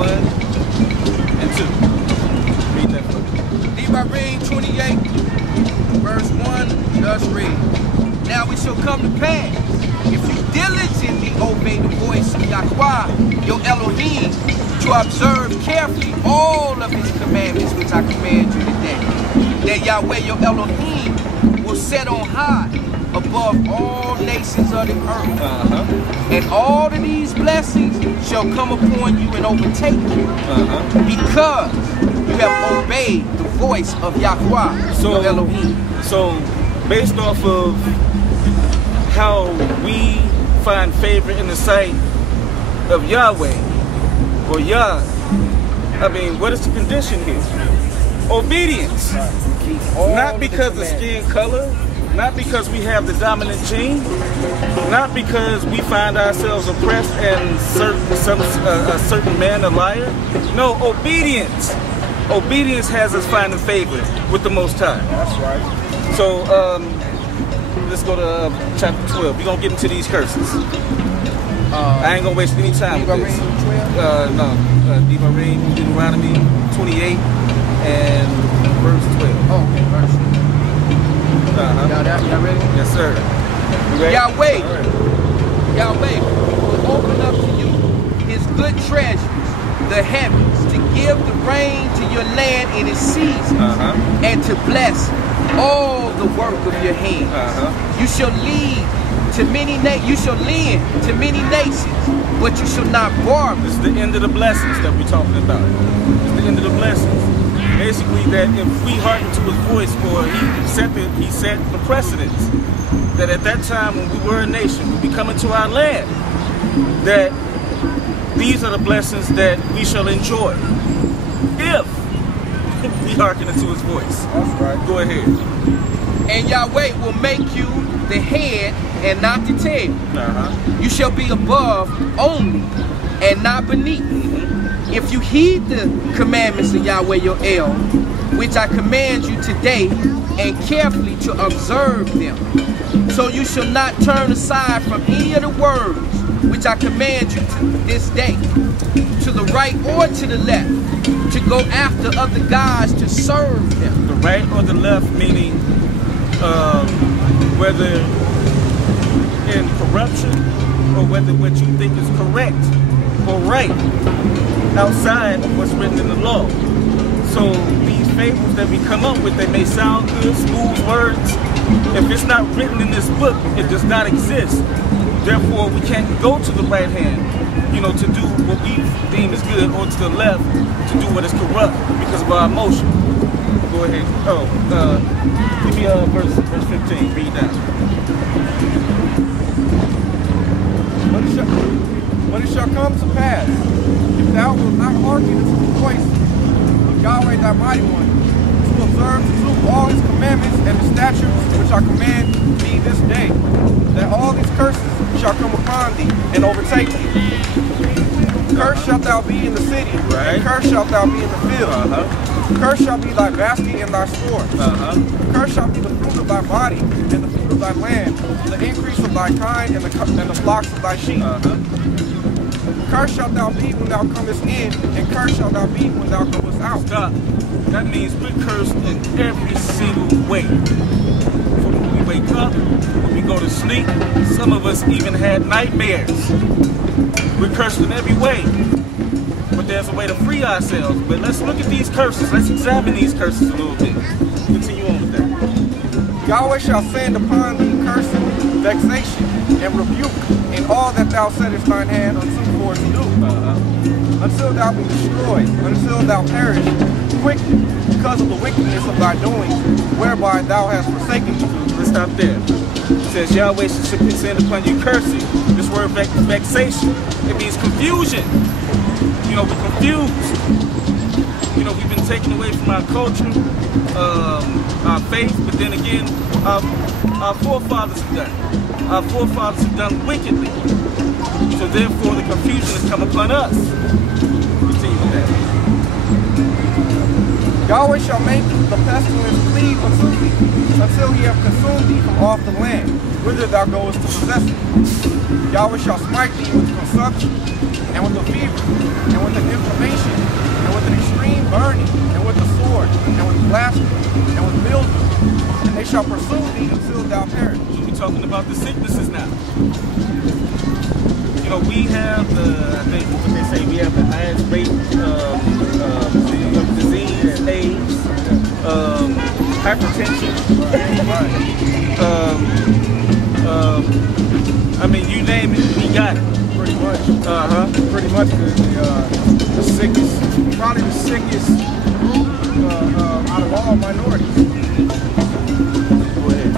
1 and 2. Read that for me. Deut 28, verse 1, does read, Now it shall come to pass, if you diligently obey the voice of Yahweh, your Elohim, to observe carefully all of his commandments which I command you today, that Yahweh your Elohim will set on high above all nations of the earth. And all of these blessings shall come upon you and overtake you, because you have obeyed the voice of Yahweh your Elohim. So based off of how we find favor in the sight of Yahweh, or Yah, I mean, what is the condition here? Obedience. Not because of skin color, not because we have the dominant gene, not because we find ourselves oppressed and a certain man a liar. No, obedience. Obedience has us finding favor with the Most High. That's right. So let's go to chapter 12. We're gonna get into these curses. I ain't gonna waste any time with this. Deuteronomy 28 and verse 12. Oh, okay, verse 12. Y'all ready? Yes, sir. You ready? Yahweh will open up to you his good treasures, the heavens, to give the rain to your land in its season, and to bless all the work of your hands. You shall lead to many nations, but you shall not borrow. This is the end of the blessings that we're talking about. It's the end of the blessings. Basically, that if we hearken to his voice, or he set the precedence, that at that time when we were a nation, when we come into our land, that these are the blessings that we shall enjoy if we hearken to his voice. That's right. Go ahead. And Yahweh will make you the head and not the tail. You shall be above only and not beneath. If you heed the commandments of Yahweh your El, which I command you today, and carefully to observe them, so you shall not turn aside from any of the words which I command you this day, to the right or to the left, to go after other gods to serve them. The right or the left, meaning whether in corruption, or whether what you think is correct or right outside of what's written in the law. So these fables that we come up with, they may sound good, smooth words. If it's not written in this book, it does not exist. Therefore, we can't go to the right hand, you know, to do what we deem is good, or to the left to do what is corrupt because of our emotion. Go ahead. Give me verse 15. Read that. But it shall come to pass, if thou wilt not hearken unto the voice of Yahweh thy mighty one, to observe to do all his commandments and the statutes which I command thee this day, that all these curses shall come upon thee and overtake thee. Cursed shalt thou be in the city, and cursed shalt thou be in the field. Cursed shall be thy basket and thy store. Cursed shall be the fruit of thy body and the fruit of thy land, the increase of thy kind and the flocks of thy sheep. Cursed shalt thou be when thou comest in, and cursed shalt thou be when thou goest out. Stop. That means we're cursed in every single way. From when we wake up, when we go to sleep, some of us even had nightmares. We're cursed in every way. But there's a way to free ourselves. But let's look at these curses. Let's examine these curses a little bit. Continue on with that. Yahweh shall send upon thee cursing, vexation, and rebuke in all that thou settest thine hand unto for to do, until thou be destroyed, until thou perish quickly, because of the wickedness of thy doings, whereby thou hast forsaken me. Let's stop there. It says Yahweh should send upon you cursing. This word vexation, it means confusion. You know, we're confused. You know, we've been taken away from our culture, our faith, but then again, our forefathers have done. Our forefathers have done wickedly. So therefore, the confusion has come upon us. Continue with that. Yahweh shall make the pestilence cleave unto thee, until he have consumed thee from off the land, whither thou goest to possess it. Yahweh shall smite thee with consumption, and with a fever, and with an inflammation blasphemy and with mildew, and they shall pursue thee until thou perish. We're talking about the sicknesses now. You know, we have I think what they say, we have the highest rate of disease, AIDS, hypertension. I mean, you name it, we got it. Pretty much. Pretty much the sickest, probably the sickest group out of all minorities. Go ahead.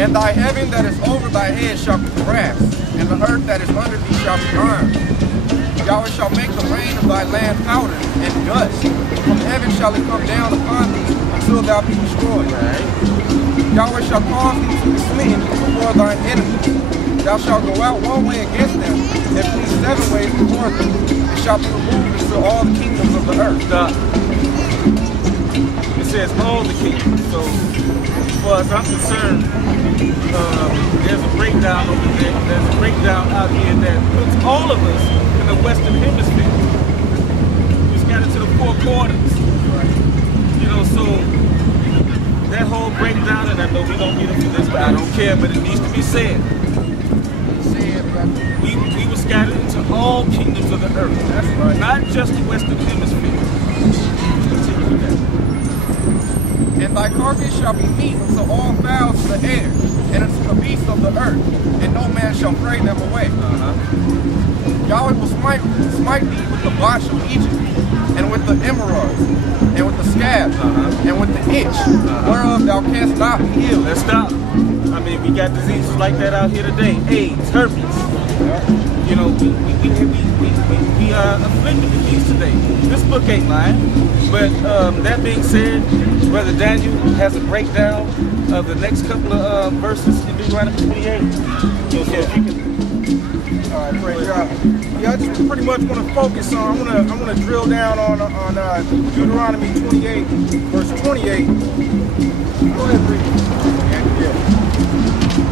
And thy heaven that is over thy head shall be brass, and the earth that is under thee shall be iron. Yahweh shall make the rain of thy land powder and dust. From heaven shall it come down upon thee until thou be destroyed. Right. Yahweh shall cause thee to be smitten before thine enemies. Thou shalt go out one way against them, and flee 7 ways before them, and shall be removed into all the kingdoms of the earth. Stop. It says all the kingdoms. So, as far as I'm concerned, there's a breakdown over there. There's a breakdown out here that puts all of us in the Western Hemisphere. Just got into the 4 quarters. You know, so that whole breakdown, and I know we don't need it for this, but I don't care, but it needs to be said. We were scattered into all kingdoms of the earth. That's right. Not just the Western Hemisphere. Continue with that. And thy carcass shall be meat unto all fowls of the air, and unto the beasts of the earth, and no man shall fray them away. Yahweh will smite thee with the botch of Egypt, and with the emeralds, and with the scab, and with the itch, whereof thou canst not be healed. Let's stop. I mean, we got diseases like that out here today. AIDS, herpes. You know, we are afflicted with these today. This book ain't lying. But that being said, Brother Daniel has a breakdown of the next couple of verses in Deuteronomy 28. So if you can. All right, praise God. Yeah, I just pretty much want to focus on. I want to drill down on Deuteronomy 28, verse 28. Go ahead, read. Yeah.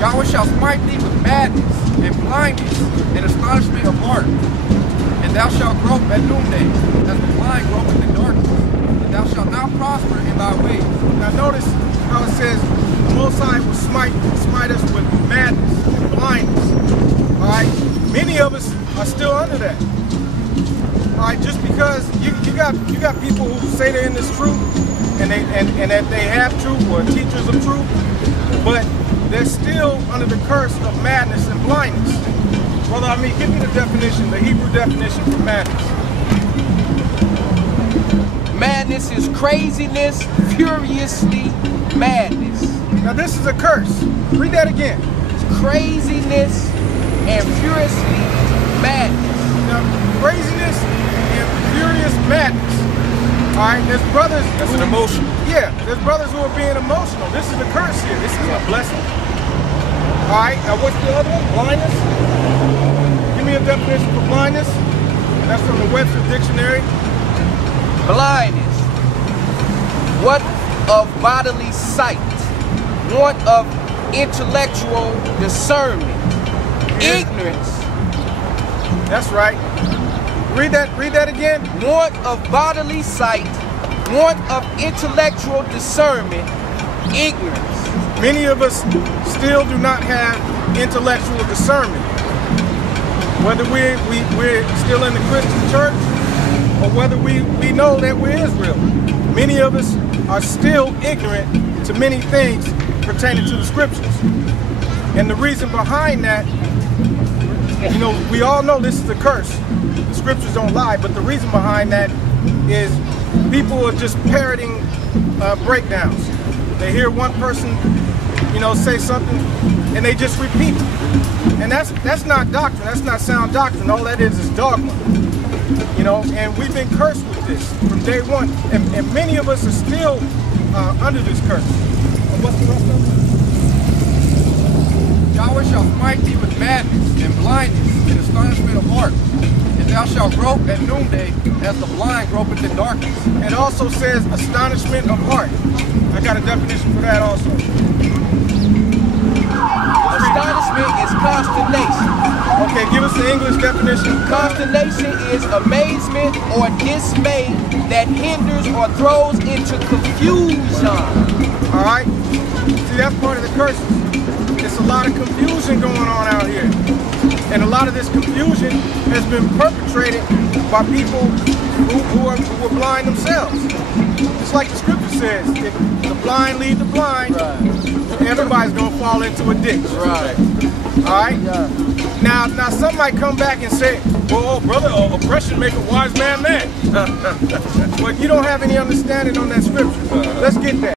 Yahweh shall smite thee with madness and blindness and astonishment of heart, and thou shalt grope at noonday, as the blind gropeth in darkness, and thou shalt not prosper in thy ways. Now notice how it says the Most High will smite us with madness and blindness. All right, many of us are still under that. All right, just because you got people who say they're in this truth and that they have truth or teachers of truth, but they're still under the curse of madness and blindness. Brother, I mean, give me the definition, the Hebrew definition for madness. Madness is craziness, furiously madness. Now this is a curse. Read that again. It's craziness and furiously madness. Now, craziness and furious madness. All right, there's brothers. That's an emotion. Yeah, there's brothers who are being emotional. This is a curse here. This is a blessing. All right, now what's the other one? Blindness. Give me a definition for blindness. That's from the Webster Dictionary. Blindness, want of bodily sight, want of intellectual discernment, ignorance. That's right. Read that again. Want of bodily sight, want of intellectual discernment, ignorance. Many of us still do not have intellectual discernment. Whether we're still in the Christian church or whether we know that we're Israel. Many of us are still ignorant to many things pertaining to the scriptures. And the reason behind that, you know, we all know this is a curse. The scriptures don't lie, but the reason behind that is people are just parroting breakdowns. They hear one person, you know, say something and they just repeat it. And that's not doctrine, that's not sound doctrine. All that is dogma. You know, and we've been cursed with this from day one. And many of us are still under this curse. And what's the rest of it? Yahweh shall smite thee with madness and blindness and astonishment of heart. And thou shalt grope at noonday as the blind gropeth in darkness. It also says astonishment of heart. I got a definition for that also. Astonishment is consternation. Okay, give us the English definition. Consternation is amazement or dismay that hinders or throws into confusion. All right? See, that's part of the curses. There's a lot of confusion going on out here. And a lot of this confusion has been perpetrated by people who are blind themselves. Just like the scripture says, if the blind lead the blind, everybody's going to fall into a ditch. Right. All right? Yeah. Now some might come back and say, well, brother, oppression make a wise man mad. But you don't have any understanding on that scripture. Let's get that.